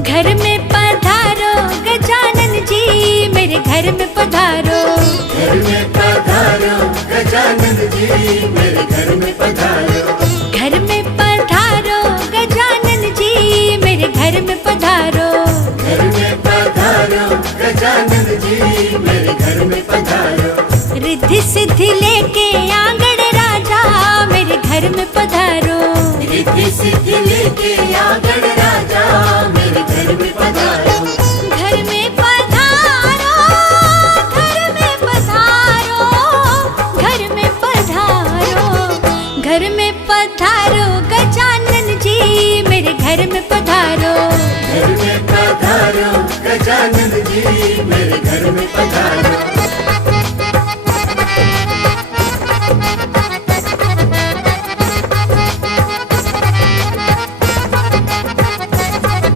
घर में पधारो गजानन जी, मेरे घर में पधारो। घर में पधारो गजानन जी, मेरे घर में पधारो। घर में पधारो गजानन जी, मेरे घर में पधारो। घर में पधारो गजानन जी, मेरे घर में पधारो। रिद्धि सिद्धि लेके आंगण राजा, मेरे घर में पधारो। रिद्धि सिद्धि लेके आंगण राजा, मेरे घर में पधारो। घर में पधारो, घर में पधारो, घर में पधारो। घर में पधारो गजानन जी, मेरे घर में पधारो। घर में पधारो गजानन जी, मेरे घर में पधारो।